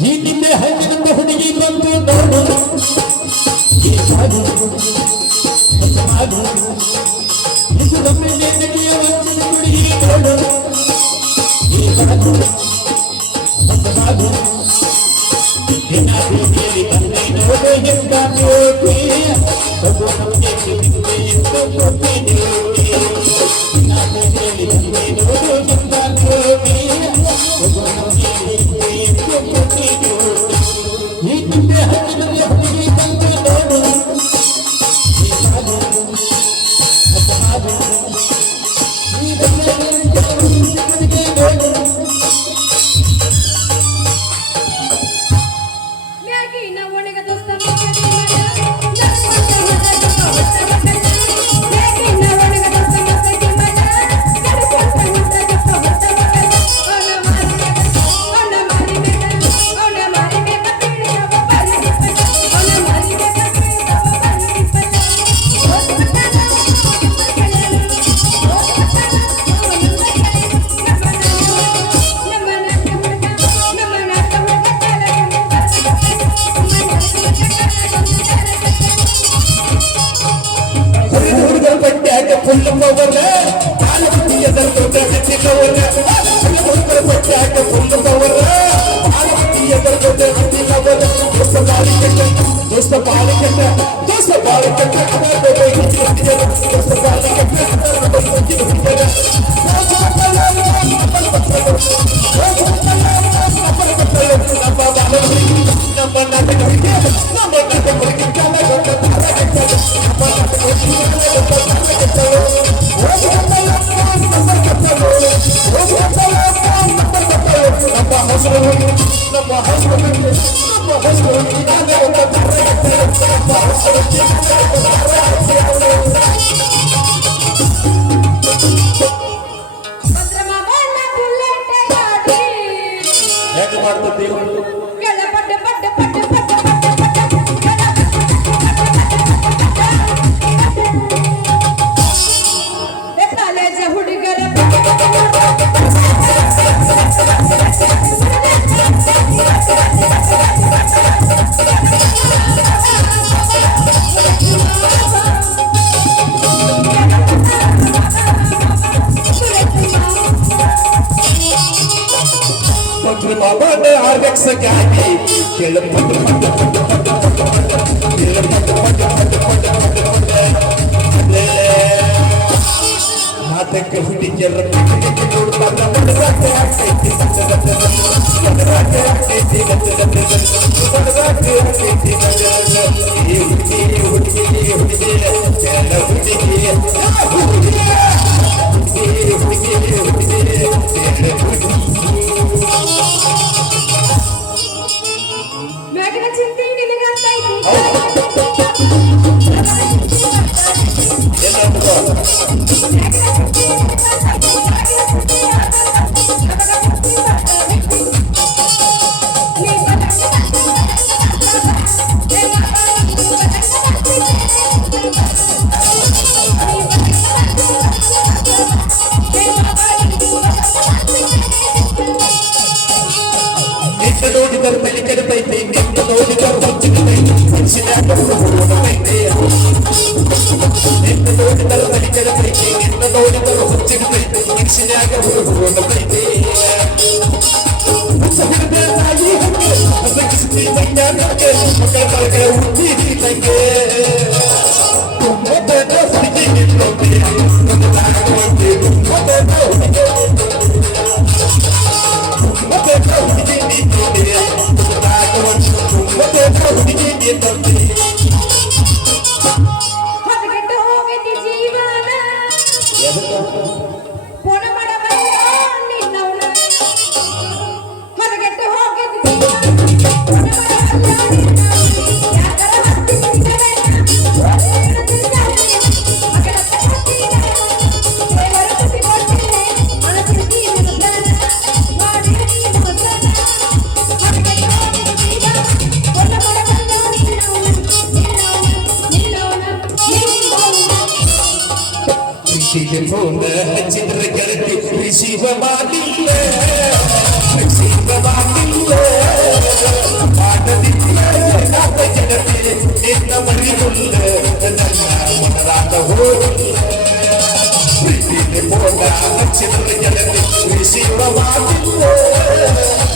ಈ ನಿನ್ನೆ ಹಣ್ಣಿನ ಹುಡುಗಿ ಬಂದು ನೋಡು ಈ ಸಾಧು ಇದು ನಮ್ಮಲ್ಲಿ ನಡೆಯುವ ಹುಡುಗಿ ನೋಡು ಈ ಸಾಧು ದಿನಾಭಿಯಲ್ಲಿ ಬಂದೆ ನೋಡು ಎಂದ ನೋಡಿ ಪ್ರಭು ನಮಗೆ ದಿನಾಭಿಯಲ್ಲಿ ಬಂದೆ ನೋಡು ಎಂದ ನೋಡಿ ಪ್ರಭು ನಮಗೆ ಈ ನಿನ್ನೆ ಹಣ್ಣಿನಲ್ಲಿ ಹುಡುಗಿ ಬಂದು ನೋಡು ಈ ಸಾಧು ಈ ಬಂದೆ ನೋಡು ಹೇಗೆ ಮಾಡ್ತದೆ ಮಾತಕ್ಕೆ ಹುಡುಗಿಯರ ನೋಡಿದರೆ ತಲೆ ಕೆಡತೈತೆ ನಿಂತು ನೋಡಿದರೆ ಹುಚ್ಚಿತೈತೆ ಮನುಷ್ಯನಾಗ ಹುಡುಗೈತೆ ನಿಂತು ನೋಡಿದರೆ ತಲೆ ಕೆಡತೈತೆ ನಿಂತು ನೋಡಿದರೆ ಹುಚ್ಚಿತೈತೆ ಮನುಷ್ಯನಾಗ ಹುಡುಗೈತೆ ತಾಯಿ ಹಂಗೆ ಅದಕ್ಕಿಸ್ತಿ ತಂಗಾಗೆ ಮಕ್ಕಳ ಕಳಗೆ ಹುಟ್ಟಿ ತಂಗೆ ಮೊದಲ ಹುಡುಗಿ ನಿಂತೋಗಿ ಒಂದು ತಾಯಿ Yeah. ಫೋನ್ ಹಚ್ಚಿದ್ರೆ ಗೆಳತಿ ರಿಸೀವ್ ಮಾಡಿಲ್ಲ ರಿಸೀವ್ ಮಾಡಿಲ್ಲ ಮಾಡದಿಲ್ಲ ಗೆಳತಿ ನಿನ್ನ ಮರಿಗುಲ್ಲ ನನ್ನ ಮನರಾಟ ಹೋಗಿಲ್ಲ ಪ್ರೀತಿಗೆ ಫೋನ್ ಹಚ್ಚಿದ್ರೆ ಗೆಳತಿ ರಿಸೀವ್ ಮಾಡಿಲ್ಲ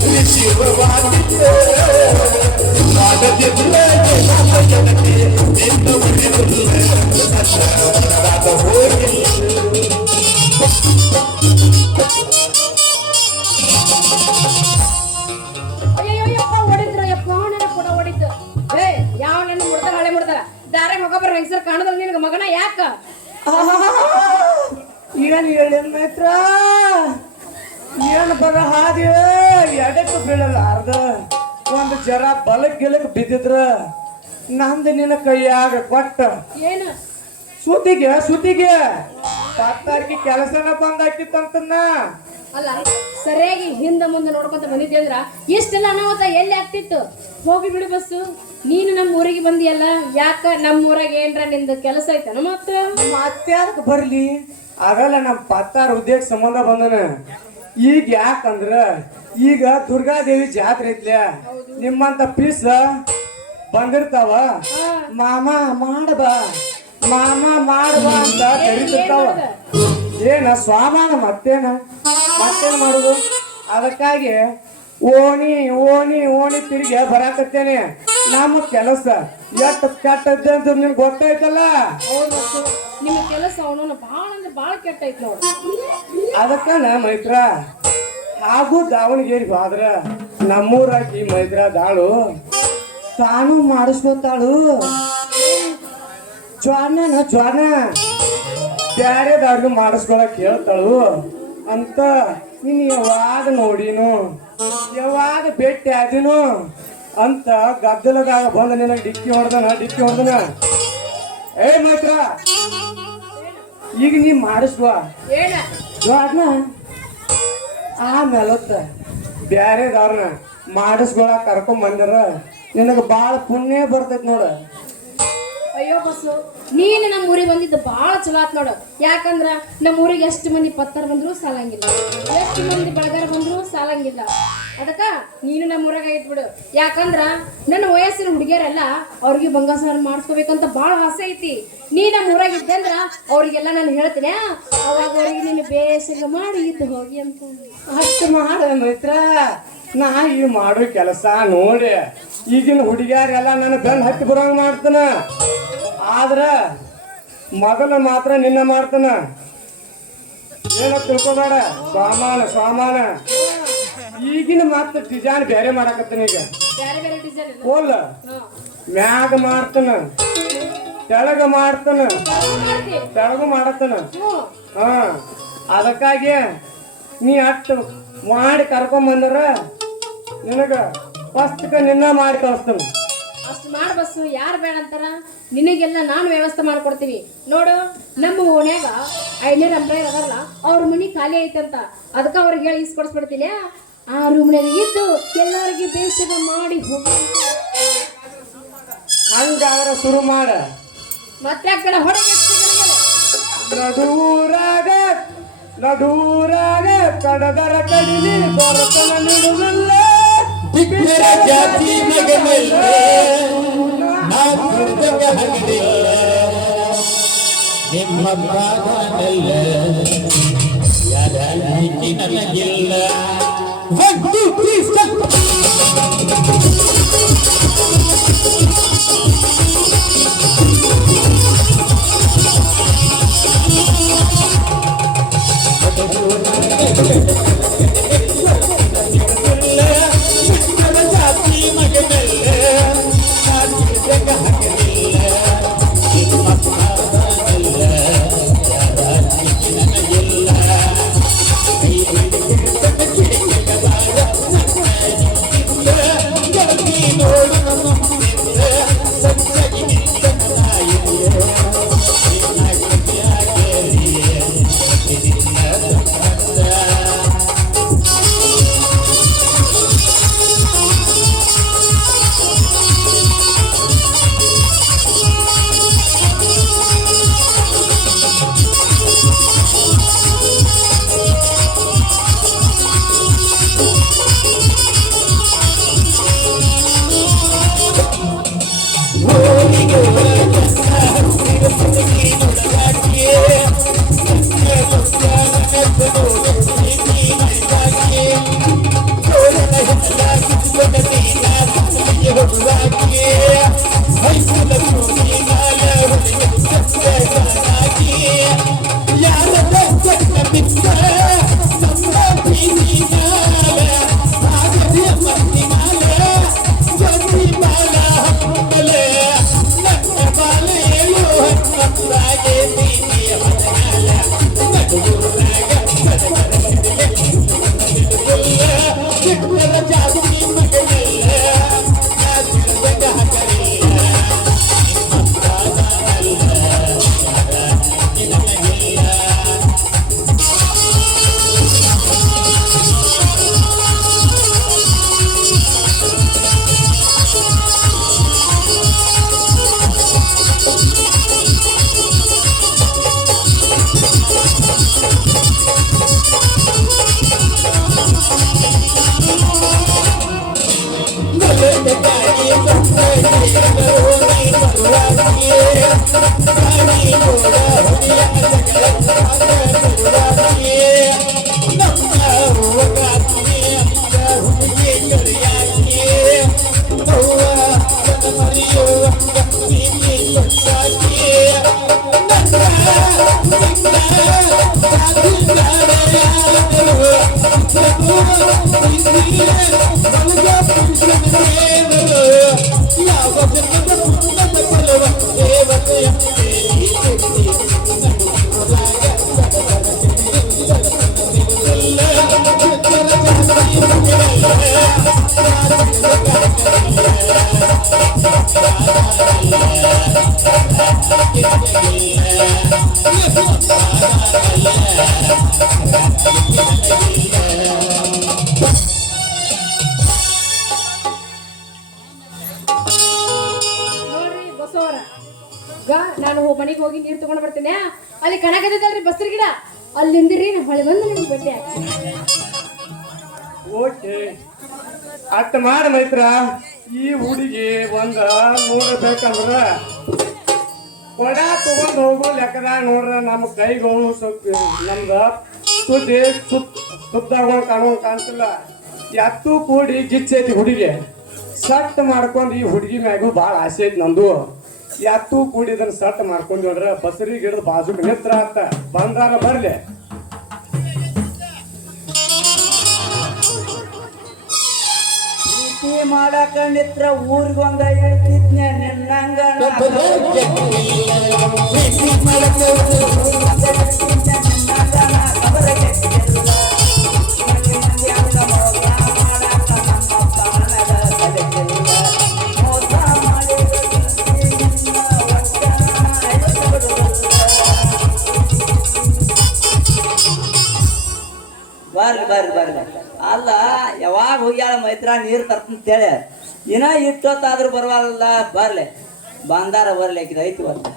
ರಿಸೀವ್ ಮಾಡಿಲ್ಲ ಮಾಡದಿಲ್ಲ ಗೆಳತಿ ನಿನ್ನ ಮರಿಗುಲ್ಲ ನನ್ನ ಮನರಾಟ ಹೋಗಿಲ್ಲ ಅಯ್ಯಯ್ಯಪ್ಪ ಹೊಡಿದ್ರ ಯಪ್ಪ ನನ್ನ ಕೂಡ ಹೊಡಿತು ಏ ಯಾವ ನನ್ನ ಮುಡ್ತಾರ ಹಳೆ ಮುಡ್ತಾರ ದಾರೆ ಮಗಬರ ಹೆಂಗಸರ್ ಕಾಣದಲ್ಲ ನಿನಗ ಮಗನ ಯಾಕ ಏನ್ ಹೇಳಿ ಮೈತ್ರ ಏನ್ ಬರ ಹಾದಿ ಎಡಕ್ಕೆ ಬೀಳಲ್ಲ ಅರ್ಧ ಒಂದು ಜರ ಬಲಕ್ ಗಿಲಕ್ ಬಿದ್ದಿದ್ರ ನಂದು ನಿನ್ನ ಕೈಯಾಗ ಕೊಟ್ಟ ಏನು ಸುದ್ದಿಗೆ ತಾರೀಕಿ ಕೆಲಸನ ಬಂದಾಕಿತ್ತಂತನ್ನ ಅಲ್ಲ ಸರಿಯಾಗಿ ಹಿಂದ ಮುಂದೆ ನೋಡ್ಕೊಂತ ಬಂದಿದ್ದೆ ಅಂದ್ರ ಎಷ್ಟೆಲ್ಲ ಅನಾಹುತ ಎಲ್ಲಿ ಆಗ್ತಿತ್ತು ಹೋಗಿ ಬಿಡು ಬಸ್ಸು ನೀನು ನಮ್ಮ ಊರಿಗೆ ಬಂದಿಯಲ್ಲ ಯಾಕ ನಮ್ಮ ಊರಾಗ ಏನ್ರ ನಿಂದ ಕೆಲಸ ಐತನ ಮತ್ತೆ ಅದಕ್ಕೆ ಬರ್ಲಿ ಅದಲ್ಲ ನಮ್ಮ ಪತ್ತಾರ ಉದ್ಯೋಗ ಸಂಬಂಧ ಬಂದನ ಈಗ ಯಾಕಂದ್ರ ಈಗ ದುರ್ಗಾದೇವಿ ಜಾತ್ರೆ ಐತ್ಲ ನಿಮ್ಮಂತ ಪೀಸ್ ಬಂದಿರ್ತಾವ ಮಾಮ ಮಾಡಬಾ ಮಾಮ ಮಾಡಬಾ ಅಂತ ಕರೀತಿರ್ತಾವ ಏನ ಸ್ವಾಮಾನ ಮತ್ತೇನ ಮಾಡುದು ಅದಕ್ಕಾಗಿ ಓಣಿ ತಿರುಗಿ ಬರಾಕತ್ತೇನೆ ನಮ್ಮ ಕೆಲಸ ಎಷ್ಟು ಕೆಟ್ಟದ್ದೆ ಅಂತ ನಿನ್ಗೆ ಗೊತ್ತಾಯ್ತಲ್ಲ ನಿಮ್ಮ ಕೆಲಸ ಅವನು ಬಾಳ ಅಂದ್ರೆ ಬಾಳ ಕೆಟ್ಟ ಐತ್ ನೋಡು ಅದಕ್ಕನ ಮೈತ್ರ ಹಾಗೂ ದಾವಣಗೆರೆಗೆ ಹೋದ್ರ ನಮ್ಮೂರಾಕಿ ಮೈತ್ರ ದಾಳು ತಾನು ಮಾಡಿಸ್ಕೊತಾಳು ಜ್ವಾನ ಬ್ಯಾರೆದವ್ರಿಗೆ ಮಾಡಿಸ್ಕೊಳಕ್ ಹೇಳ್ತಾಳು ಅಂತ ನೀನ್ ಯಾವಾಗ ನೋಡಿನು ಯಾವಾಗ ಭೇಟಿ ಆದಿನು ಅಂತ ಗದ್ದಲದಾಗ ಬಂದ ನಿನಗೆ ಡಿಕ್ಕಿ ಹೊಡೆದನ ಏ ಮೈತ್ರ ಈಗ ನೀ ಮಾಡಿಸ್ವಾ ಏನ ಜ್ವಾಡ್ನ ಆಮೇಲೆ ಬ್ಯಾರೆದವ್ರನ್ನ ಮಾಡಿಸ್ಕೊಳಕ್ ಕರ್ಕೊಂಡ್ ಬಂದಿರ ನಿನಗೆ ಬಾಳ ಪುಣ್ಯ ಬರ್ತೈತಿ ನೋಡ ಅಯ್ಯೋ ಬಸ್ಸು ನೀನು ನಮ್ಮ ಊರಿಗೆ ಬಂದಿದ್ದು ಭಾಳ ಚಲೋ ಆತ್ ನೋಡು ಯಾಕಂದ್ರ ನಮ್ಮ ಊರಿಗೆ ಎಷ್ಟು ಮಂದಿ ಪತ್ತರ ಬಂದ್ರು ಸಾಲಂಗಿಲ್ಲ ಎಷ್ಟು ಮಂದಿ ಬೆಳಗಾರ ಬಂದ್ರು ಸಾಲಂಗಿಲ್ಲ ಅದಕ್ಕ ನೀನು ನಮ್ಮ ಊರಾಗ ಐತ್ ಬಿಡು ಯಾಕಂದ್ರ ನನ್ನ ವಯಸ್ಸಿನ ಹುಡುಗಿಯರೆಲ್ಲ ಅವ್ರಿಗೆ ಬಂಗಾಸಾರ ಮಾಡಿಸ್ಕೋಬೇಕಂತ ಭಾಳ ಆಸೆ ಐತಿ ನೀ ನಮ್ಮ ಊರಾಗ ಇದ್ದೆ ಅಂದ್ರ ಅವ್ರಿಗೆಲ್ಲ ನಾನು ಹೇಳ್ತೀನಿ ಅವಾಗ ಅವ್ರಿಗೆ ನೀನು ಬೇಸಗ ಮಾಡಿ ಇದ್ದು ಹೋಗಿ ಅಂತ ಅಷ್ಟು ಮಾಡ ಮೈತ್ರ ನಾ ಈ ಮಾಡೋ ಕೆಲಸ ನೋಡಿ ಈಗಿನ ಹುಡುಗಿಯರೆಲ್ಲ ನನ್ನ ಬೆನ್ನ ಹತ್ತಿ ಬರೋಂಗ ಮಾಡ್ತಾನ ಆದ್ರ ಮೊದಲ ಮಾತ್ರ ನಿನ್ನ ಮಾಡ್ತಾನ ಏನ ತಿಳ್ಕೊಬೇಡ ಸ್ವಾಮಾನ ಈಗಿನ ಮಾತ್ರ ಡಿಸೈನ್ ಬೇರೆ ಮಾಡಾಕತ್ತಾನ ಈಗ ಬೇರೆ ಬೇರೆ ಡಿಸೈನ್ ಹೋಲ್ಲ ಮ್ಯಾಗ ಮಾಡ್ತಾನ ತೆಳಗ ಮಾಡ್ತಾನ ತೆಳಗು ಮಾಡತ್ತಾನ ಹಾ ಅದಕ್ಕಾಗಿ ನೀ ಅಷ್ಟು ಮಾಡಿ ಕರ್ಕೊಂಡ್ ಬಂದ್ರ ನಿನಗ ಫಸ್ಟ್ಕ ನಿನ್ನ ಮಾಡಿ ಕಳಿಸ್ತಾನ ಅಷ್ಟು ಮಾಡಿ ಬಸ್ಸು ಯಾರು ಬೇಡ ಅಂತಾರ ನಿನಗೆಲ್ಲ ನಾನು ವ್ಯವಸ್ಥೆ ಮಾಡ್ಕೊಡ್ತೀನಿ ನೋಡು ನಮ್ಮ ಓಣ್ಯಾಗ 500 ಎಂಪ್ಲಾಯ್ ಅದಾರಲ್ಲ ಅವ್ರ ಮನಿ ಖಾಲಿ ಐತಂತ ಅದಕ್ಕೆ ಅವ್ರಿಗೆ ಹೇಳಿ ಇಸ್ಕೊಡ್ಸ್ಬಿಡ್ತೀನಿ ಆ ರೂಮ್ನಾಗ ಇದ್ದು ಎಲ್ಲರಿಗೆ ಬೇಸರ ಮಾಡಿ ಹೋಗಿ ಹಂಗಾದ್ರೆ ಶುರು ಮಾಡ ಮತ್ತೆ ಆ ಕಡೆ ಹೊರಗೆ ನಡೂರಾಗ ಕಡದರ ಕಡಿಲಿ ಬರತನ ನಿಡುವುದಿಲ್ಲ ಬಿಟ್ಟರ ಜಾತಿ ಮಗನಲ್ಲ ನಾನು ಹಗಲಿಲ್ಲ ನಿಮ್ಮ ಪ್ರಾಣನಲ್ಲ ಯಾರ ನನಗಿಲ್ಲ ನೋಡ್ರಿ ಬಸವರ ನಾನು ಮನೆಗೆ ಹೋಗಿ ನೀರು ತಗೊಂಡ್ ಬರ್ತೇನೆ. ಅಲ್ಲಿ ಕಣಕದಲ್ರಿ ಬಸ್ರ ಗಿಡ ಅಲ್ಲಿಂದಿರಿ ನಾ ಹೊಳೆ ಬಂದು ನಿಮ್ಗೆ ಭೇಟಿ ಆಗ್ತೀನಿ. ಓಕೆ ಅಟ್ ಮಾಡ ಮೈತ್ರ. ಈ ಹುಡುಗಿ ಒಂದ ನೋಡ್ಬೇಕಂದ್ರ ಕೊಡ ತಗೊಂಡ್ ಹೋಗೋ ಲೆಕ್ಕದಾಗ ನೋಡ್ರ ನಮ್ಮ ಕೈಗೆ ನಮ್ದ ಸುದ್ದಿ ಸುತ್ತಾಗೊಂಡ್ ಕಾಣ್ತಿಲ್ಲ. ಎತ್ತು ಕೂಡಿ ಗಿಚ್ಚೈತಿ ಹುಡುಗಿ ಸಟ್ ಮಾಡ್ಕೊಂಡು ಈ ಹುಡುಗಿ ಮ್ಯಾಗೂ ಭಾಳ ಆಸೆ ಐತಿ ನಂದು. ಎತ್ತು ಕೂಡಿ ಇದನ್ನ ಸಟ್ ಮಾಡ್ಕೊಂಡು ನೋಡ್ರ ಬಸರಿ ಗಿಡದ ಬಾಜು ನಿತ್ರ ಅಂತ ಬಂದಾರ ಬರ್ಲಿ. ಪ್ರೀತಿ ಮಾಡಕ ನಿತ್ರ ಊರಿಗೊಂದ ಹೇಳ್ತಿದ್ನೆ ನಿನ್ನಂಗ ಬರ್ರಿ ಬರ್ರಿ ಬರ್ರಿ. ಅಲ್ಲ ಯಾವಾಗ ಹೋಗ್ಯಾಳ ಮೈತ್ರ ನೀರು ತರ್ತಂತೇಳಿ ಇನ್ನ ಇಷ್ಟೊತ್ತಾದ್ರೂ ಬರವಲ್ಲ. ಬರ್ಲಿ ಬಂದಾರ ಬರ್ಲಿ ಆಕಿದ ಐತಿ ಬರ್ಲಿ.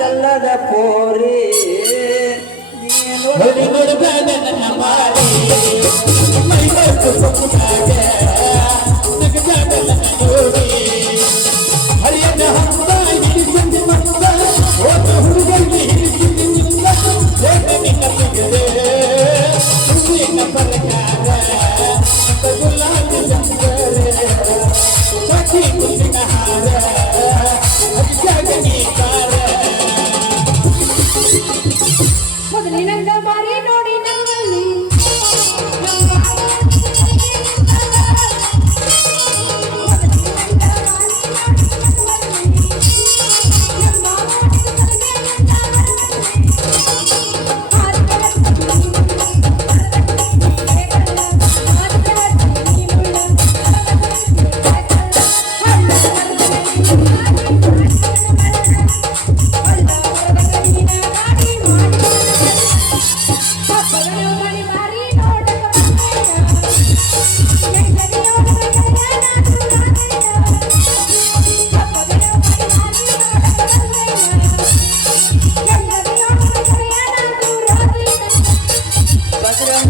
ಗಲ್ಲದ ಪೋರಿ ಮೊದಲಿನಂಗ ಮಾರಿ ನೋಡಿ ನಮ್ಮಲ್ಲಿ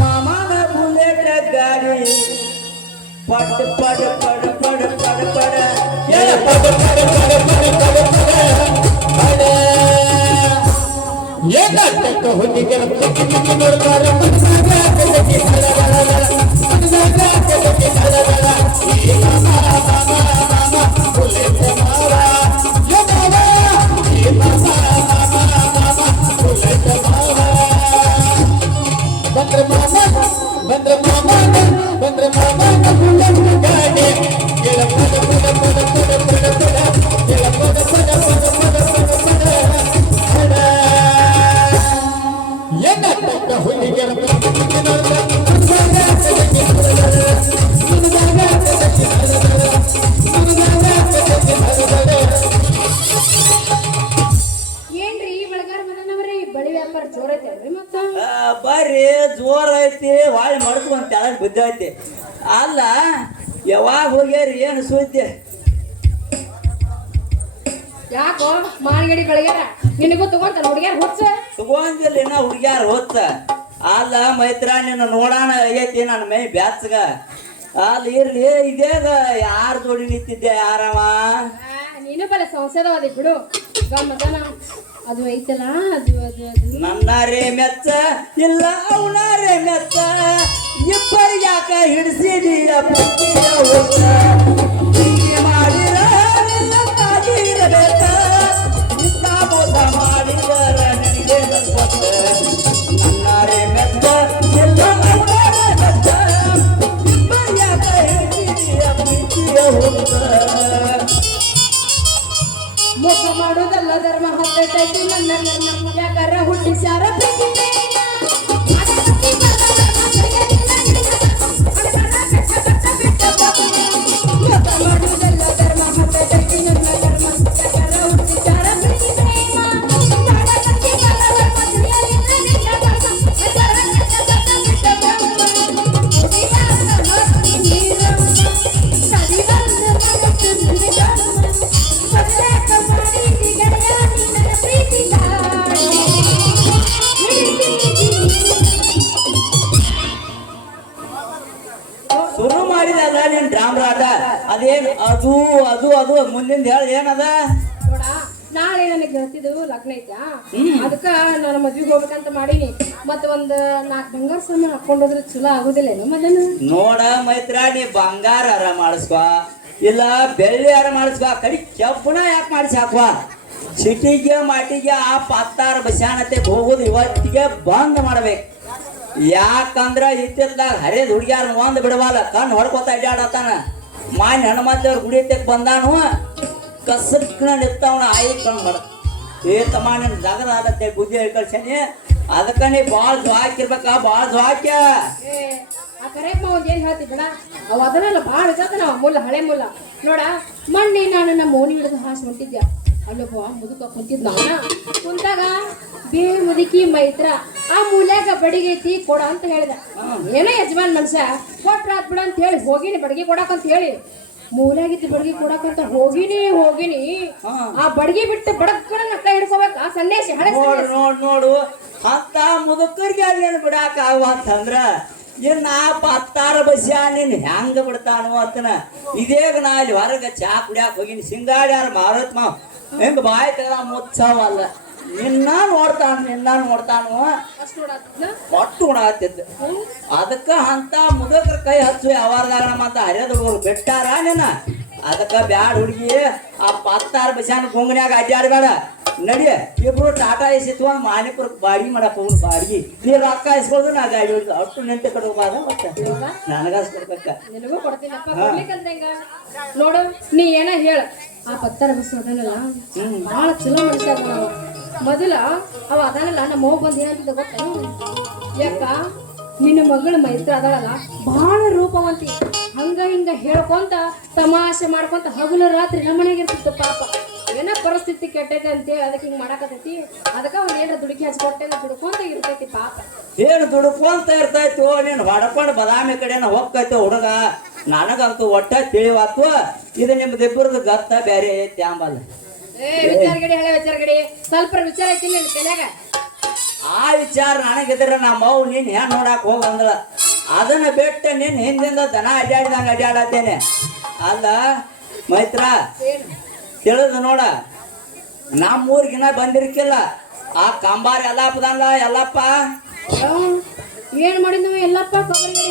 ಮಾಮನ ಬುಲೆಟ್ ಗಾಡಿ ಪಡ್ ಪಡ್ ಪಡ್ ಪಡ್ ಪಡ್ ಪಡ ಏನಾಗ್ತಕ್ಕ ಹುಡುಗಿಯರ ಪ್ರೀತಿ ಮಿಕ್ಕಿ ನೋಡ್ತಾರ ಮನಸಾಗ ಆಸೆಗೆ ಧಡಧಡ ಮನಸಾಗ ಆಸೆಗೆ ಧಡಧಡ ಈ ಮಾಮ ಪುಲೆತ ಮಾವ ಯೋ ಮಾವ ಈ ಮಾಮ ಪುಲೆತ ಮಾವ ಬಂದ್ರ ಮಾಮ ಪುಲೆತ ಗಾಡಿ ಕೆಳ ಪದ ಪದ ಪದ ಪದ ಪದ ಪದ ಕೆಳ ಪದ ಪದ ಪದ ಪದ ಪದ ಪದ ಹಡ ಎನ್ನತ್ತ ಹುಡುಗಿಯರ ಪ್ರೀತಿ ನೋಡ್ತಾರ ಮನಸಾಗ ಆಸೆಗೆ ಧಡಧಡ ಮನಸಾಗ ಆಸೆಗೆ ಧಡಧಡ ಮನಸಾಗ ಆಸೆಗೆ ಧಡಧಡ ಏನ್ರಿ ಈ ಬೆಳಗಾರ ಮನನವ್ರಿ ಬಳಿ ವ್ಯಾಪಾರ ಜೋರೈತೇನ್ರಿ ಮತ್ತ ಬರ್ರಿ ಜೋರ್ ಐತಿ ವಾಳಿ ಮಡ್ಕೊಂಡ್ ತೆಳಗ್ ಬಿದ್ದೈತಿ ಅಲ್ಲ ಯಾವಾಗ ಹೋಗ್ಯಾರಿ ಏನು ಸುದ್ದಿ ಯಾಕೋ ಮಾನಗಡಿ ಬೆಳಗ್ಯಾರ ನಿನಗೂ ತಗೊಂತಾರ ಹುಡುಗ್ಯಾರ ಹುಚ್ಚ ತಗೊಂದಿಲ್ಲ ಇನ್ನ ಹುಡ್ಗ್ಯಾರ ಹೊತ್ತ ಅಲ್ಲ ಮೈತ್ರ ನಿನ್ನ ನೋಡೋಣ ಆಗೈತಿ ನನ್ನ ಮೈ ಬ್ಯಾಸ್ಗ ಅಲ್ಲಿ ಇರ್ಲಿ ಇದೇಗ ಯಾರ ಜೋಡಿ ನಿಂತಿದ್ದೆ ಯಾರವ ನೀನು ಬಲೆ ಸಂಸದವಾದಿ ಬಿಡು ಗಮ್ಮತನ ಅದು ಐತಲ್ಲ ಅದು ಅದು ಅದು ನನ್ನಾರೇ ಮೆಚ್ಚ ಇಲ್ಲ ಅವನಾರೇ ಮೆಚ್ಚ ಇಬ್ಬರು ಯಾಕ ಹಿಡಿಸಿದೀಯ ಪ್ರೀತಿಯ ಹೊತ್ತ ಹೀಗೆ ಮಾಡಿರ ನಿನ್ನ ತಾಗಿರಬೇಕ ಇಂಥ ಮೋಸ ಮಾಡಿದರ ನನಗೆ ಗೊತ್ತ ನನ್ನಾರೇ ಮೆಚ್ಚ ಇಲ್ಲ ಅವನಾರೇ ಮೆಚ್ಚ ಇಬ್ಬರು ಯಾಕ ಹಿಡಿಸಿದೀಯ ಪ್ರೀತಿಯ ಹೊತ್ತ ಮೋಸ ಮಾಡೋದಲ್ಲ ಧರ್ಮ ಹೊತ್ತೈತಿ ನನ್ನ ನನ್ನ ಯಾಕಾರ ಹುಟ್ಟಿಸ್ಯಾರ ಪ್ರೀತಿನೇನ? ಮೋಸ ಮಾಡೋದಲ್ಲ ಧರ್ಮ ಹೊತ್ತೈತಿ ನನ್ನ ಧರ್ಮ ಯಾಕಾರ ಹುಟ್ಟಿಸ್ಯಾರ ಪ್ರೀತಿನೇನ? ಶುರು ಮಾಡಿದಲ್ಲ ನೀನ್ ಡ್ರಾಮ್ರಾಟ ಅದೇನ್ ಅದು ಅದು ಅದು ಮುಂದಿನ ಹೇಳ ಏನದ ನೋಡ ನಾಳೆ ನನಗೆ ಹೇಳ್ತಿದ್ದು ಲಗ್ನ ಐತಾ ಅದಕ್ಕ ನಾನು ಮದ್ವಿಗೆ ಹೋಗ್ಬೇಕಂತ ಮಾಡೀನಿ ಮತ್ತ ಒಂದ್ 4 ಬಂಗಾರ ಸಾಮಾನು ಹಾಕೊಂಡೋದ್ರೆ ಚಲೋ ಆಗುದಿಲ್ಲೇನು ಮದನ ನೋಡ ಮೈತ್ರ ನೀ ಬಂಗಾರ ಅರ ಮಾಡಿಸ್ಕೊ ಇಲ್ಲ ಬೆಳ್ಳಿ ಅರ ಮಾಡಿಸ್ಕೊ ಕಡಿ ಕೆಬ್ಬನ ಯಾಕೆ ಮಾಡಿಸಿ ಹಾಕುವ ಸಿಟಿಗೆ ಮಾಟಿಗೆ ಆ ಪತ್ತಾರ ಬಸ್ಯಾನತೆ ಹೋಗೋದು ಇವತ್ತಿಗೆ ಬಂದ್ ಮಾಡ್ಬೇಕು ಯಾಕಂದ್ರ ಇತ್ತಿಲ್ದಾಗ ಹರಿದ ಹುಡುಗ್ಯಾರ ಒಂದ್ ಬಿಡವಲ್ಲ ಕಣ್ಣು ಹೊಡ್ಕೊತ ಅಡ್ಡಾಡತಾನ ಮಾನ್ ಹನುಮಂತವ್ರ ಗುಡಿ ತೆಗ್ ಬಂದಾನು ಕಸಕ್ನ ನಿಂತವನ ಆಯಿ ಕಣ್ ಮಾಡ ಏ ತಮ್ಮ ನಿನ್ ಜಗದ ಆದತ್ತೆ ಬುದ್ಧಿ ಹೇಳ್ಕಳ್ಸೇನಿ ಅದಕ್ಕ ನೀ ಬಾಳ್ ಜ್ವಾಕಿರ್ಬೇಕ ಬಾಳ್ ಜ್ವಾಕ್ಯ ಆ ಕರೆಯಪ್ಪ ಒಂದ್ ಏನ್ ಹೇಳ್ತಿ ಬಿಡ ಅವ ಅದನ್ನೆಲ್ಲ ಭಾಳ ಇರ್ತದ ನಾವ್ ಮುಲ್ಲ ಹಳೆ ಮುಲ್ಲ ನೋಡ ಮೊನ್ನೆ ನಾನು ನಮ್ಮ ಓಣಿ ಹಿಡಿದು ಹಾಸಿ ಹೊಂಟಿದ್ದೆ ಅಲ್ಲೊಬ್ಬ ಮುದುಕ ಕುಂತಿದ್ ನಾವನ ಕುಂತಾಗ ಬೇ ಮುದುಕಿ ಮೈತ್ರ ಆ ಮೂಲ್ಯಾಗ ಬಡಿಗೈತಿ ಕೊಡ ಅಂತ ಹೇಳಿದ ಏನೋ ಯಜಮಾನ್ ಮನುಷ್ಯ ಕೊಟ್ರಾತ್ ಬಿಡ ಅಂತ ಹೇಳಿ ಹೋಗಿನಿ ಬಡಗಿ ಕೊಡಕಂತ ಹೇಳಿ ಮೂಲ್ಯಾಗಿತ್ತು ಬಡಗಿ ಕೊಡಕಂತ ಹೋಗಿನಿ ಆ ಬಡಗಿ ಬಿಟ್ಟು ಬಡಕ್ ಕೈ ಹಿಡ್ಕೋಬೇಕ ಆ ಸಂದೇಶ ಹಳೆ ನೋಡು ನೋಡು ನೋಡು ಅಂತ ಮುದುಕರಿಗೆ ಅದೇನು ಬಿಡಾಕ ಅಂತಂದ್ರ ಇನ್ನ ಪತ್ತಾರ ಬಸ್ಯ ನೀನ್ ಹೆಂಗ ಬಿಡ್ತಾನು ಅಂತನ ಇದೇಗ ನಾ ಇಲ್ಲಿ ಹೊರಗ ಚಾ ಕುಡಿಯಾಕ ಹೋಗಿನಿ ಸಿಂಗಾಡ್ಯಾರ ಮಾರತ್ ಮಾವ್ ಹೆಂಗ ಬಾಯಿ ತೆಗದ ಮುಚ್ಚವಲ್ಲ ನಿನ್ನ ನೋಡ್ತಾನು ಅಷ್ಟು ನೋಡಾತ್ನ ಒಟ್ಟು ಉಣಾತಿದ್ದ ಅದಕ್ಕ ಅಂತ ಮುದುಕರ ಕೈ ಹಚ್ಚು ಯಾವಾರದಾಗ ನಮ್ಮಂತ ಹರಿಯದ ಹುಡುಗರು ಬಿಟ್ಟಾರ ನಿನ್ನ ಅದಕ್ಕ ಬ್ಯಾಡ ಹುಡುಗಿ ಆ ಪತ್ತಾರ ಬಸ್ಯಾನ ಗುಂಗನ್ಯಾಗ ಅಡ್ಡಾಡ್ಬೇಡ ನಡಿ ಇಬ್ರು ಟಾಟಾ ಎಸಿ ತಗೊಂಡ್ ಮಾನಿಪುರ ಬಾಡಿಗೆ ಮಾಡಕ್ ಹೋಗ್ ಬಾಡಿಗೆ ನೀ ರೊಕ್ಕ ಇಸ್ಕೊಳ್ದು ನಾ ಗಾಡಿ ಹೊಡಿದು ಅಷ್ಟು ನೆಂಟೆ ಕಡೆ ಹೋಗಾದ ಮತ್ತೆ ನನಗಾಸ್ ಕೊಡ್ಬೇಕ ನಿನಗೂ ಕೊಡ್ತೀನಪ್ಪ ಕೊಡ್ಲಿಕ್ಕಂದ್ರೆ ಹೆಂಗ ನೋಡು ನೀ ಏನ ಹೇಳ ಆ ಪತ್ತರ ಬಸ್ ಅದನ್ನಲ್ಲ ಭಾಳ ಚಲೋ ಮನುಷ್ಯ ಅವ ಮೊದಲ ಅವ ಅದಾನಲ್ಲ ನಮ್ಮ ಹೋಗ್ ಬಂದ್ ಏನಂತಿದ್ದ ಗೊತ್ತ ಯಾಕ ನಿನ್ನ ಮಗಳ ಮೈತ್ರ ಅದಾಳಲ್ಲ ಭಾಳ ರೂಪವಂತಿ ಹಂಗ ಹಿಂಗ ಹೇಳ್ಕೊಂತ ತಮಾಷೆ ಮಾಡ್ಕೊಂತ ಹಗಲು ರಾತ್ರಿ ನಮ್ಮನೆಗೆ ಇರ್ತಿತ್ತು ಪಾಪ ಏನ ಪರಿಸ್ಥಿತಿ ಕೆಟ್ಟೈತೆ ಅಂತೇಳಿ ಅದಕ್ಕೆ ಹಿಂಗ್ ಮಾಡಾಕತೈತಿ ಅದಕ್ಕ ಒಂದ್ ಏನಾರ ದುಡುಕಿ ಹಚ್ಕೊಟ್ಟೆ ದುಡ್ಕೊಂತ ಇರ್ತೈತಿ ಪಾಪ ಏನು ದುಡುಕೊಂತ ಇರ್ತೈತೋ ನೀನು ಹೊಡ್ಕೊಂಡು ಬದಾಮಿ ಕಡೆನ ಹೋಗ್ತೈತೋ ಹುಡುಗ ನನಗಂತೂ ಒಟ್ಟ ತಿಳಿವಾತು ಇದು ನಿಮ್ದಿಬ್ಬರದು ಗತ್ತ ಬೇರೆ ಐತಿ ಅಂಬಲ್ಲ ವಿಚಾರಗಡಿ ಹಳೆ ವಿಚಾರಗಡಿ ಸ್ವಲ್ಪ ವಿಚಾರ ಐತಿ ನಿನ್ ತಲೆಯಾಗ ಆ ವಿಚಾರ ನನಗಿದ್ರೆ ನಮ್ಮ ಅವ್ ನೀನ್ ಹೆಣ್ ನೋಡಕ್ ಹೋಗಂದಳ ಅದನ್ನ ಬಿಟ್ಟು ನಿನ್ ಹಿಂದಿಂದ ದನ ಅಡ್ಡಾಡಿದಂಗ ಅಡ್ಡಾಡತ್ತೇನೆ ಅಲ್ಲ ಮೈತ್ರ ತಿಳಿದು ನೋಡ ನಮ್ಮೂರ್ಗಿನ ಬಂದಿರ್ಕಿಲ್ಲ ಆ ಕಂಬಾರ್ ಎಲ್ಲಪ್ಪದಲ್ಲ ಎಲ್ಲಪ್ಪ ಏನ್ ಮಾಡಿದ್ನವ ಎಲ್ಲಪ್ಪ ಕೊಬ್ಬರಿ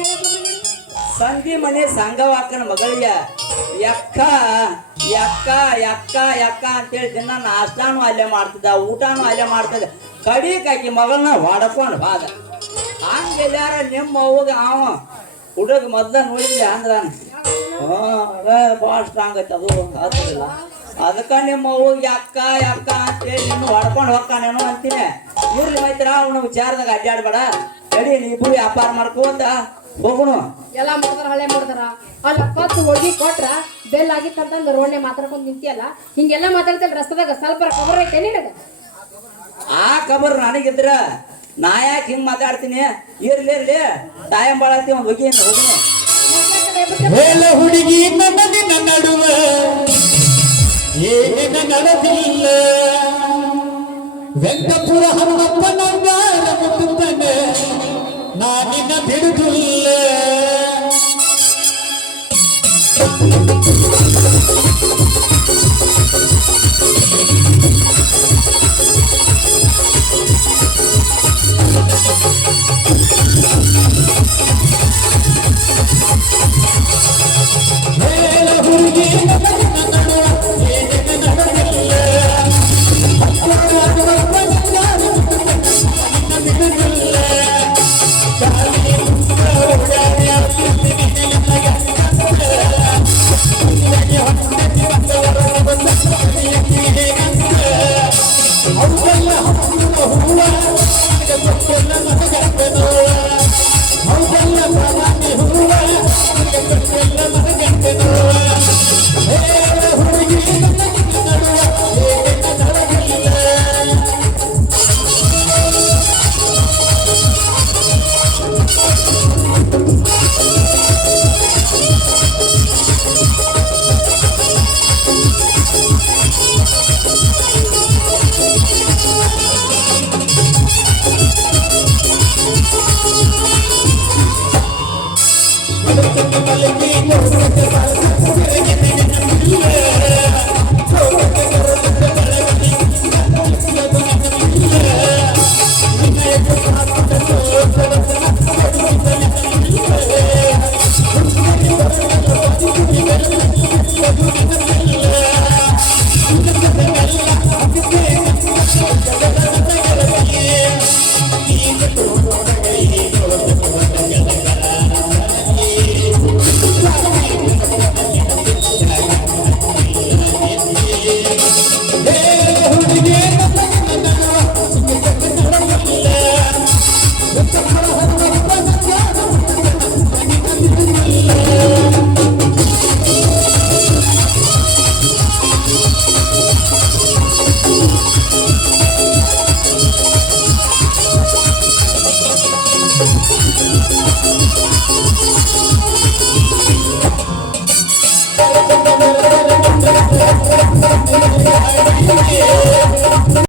ಸಂಧಿ ಮನೆ ಸಂಘವಾಕನ ಮಗಳಿಗೆ ಯಕ್ಕ ಯಕ್ಕ ಯಕ್ಕ ಯಕ್ಕ ಅಂತೇಳಿ ದಿನ ನಾಷ್ಟಾನು ಅಲ್ಲೇ ಮಾಡ್ತಿದ್ದ ಊಟನೂ ಅಲ್ಲೇ ಮಾಡ್ತಿದ್ದ ಕಡಿಕಾಕಿ ಮಗಳನ್ನ ಹೊಡ್ಕೊಂಡು ಬಾದ ಹಂಗೆಲ್ಲಾರ ನಿಮ್ಮ ಅವ್ಗ ಅವ ಹುಡುಗ ಮೊದ್ಲ ನೋಡಿದ್ದೆ ಅಂದ್ರ ಭಾಳ ಸ್ಟ್ರಾಂಗ್ ಐತೆ ಅದು ಆಗ್ತಿಲ್ಲ ಅದಕ್ಕ ನಿಮ್ಮ ಅವ್ಗ ಅಕ್ಕ ಅಕ್ಕ ಅಂತೇಳಿ ನಿನ್ನ ಹೊಡ್ಕೊಂಡು ಹೋಗ್ತಾನೇನೋ ಅಂತೀನಿ ಇರ್ಲಿ ಮೈತ್ರ ಅವನು ವಿಚಾರದಾಗ ಅಡ್ಡಾಡ್ಬೇಡ ನಡಿ ನೀಬ್ರು ವ್ಯಾಪಾರ ಮಾಡ್ಕೋತ ಹೋಗುನು ಎಲ್ಲಾ ಮಾಡ್ತಾರ ಹಳೆ ಮಾಡ್ತಾರ ಅಲ್ಲಿ ಕತ್ತು ಹೋಗಿ ಕೊಟ್ರ ಬೆಲ್ ಆಗಿತ್ತಂತಂದು ರೋಡ್ನೆ ಮಾತಾಡ್ಕೊಂಡ್ ನಿಂತಿಯಲ್ಲ ಹಿಂಗೆಲ್ಲ ಮಾತಾಡ್ತಲ್ಲ ರಸ್ತದಾಗ ಸ್ವಲ್ಪ ಕಬರ್ ಐತೆ ನಿನಗ ಆ ಕಬರ್ ನನಗಿದ್ರ ನಾ ಯಾಕೆ ಹಿಂಗ್ ಮಾತಾಡ್ತೀನಿ ಇರ್ಲಿ ಇರ್ಲಿ ಟೈಮ್ ಬಾಳತ್ತಿ ಒಂದ್ ಹೋಗಿ ಹೋಗುನು ಹೇಳ ಹುಡುಗಿ ನನ್ನ ನಡುವ ಏನ ನಡೆದಿಲ್ಲ ವೆಂಕಪುರ ಹನುಮಪ್ಪ ನಂಗಾರ ಮುಟ್ಟುತ್ತಾನೆ ನಾನಿನ್ನ ಬಿಡುದಿಲ್ಲ ಹೇಳ ಹುಡುಗಿ ನನ್ನ ನಡುವ ಏನ ನಡೆದಿಲ್ಲ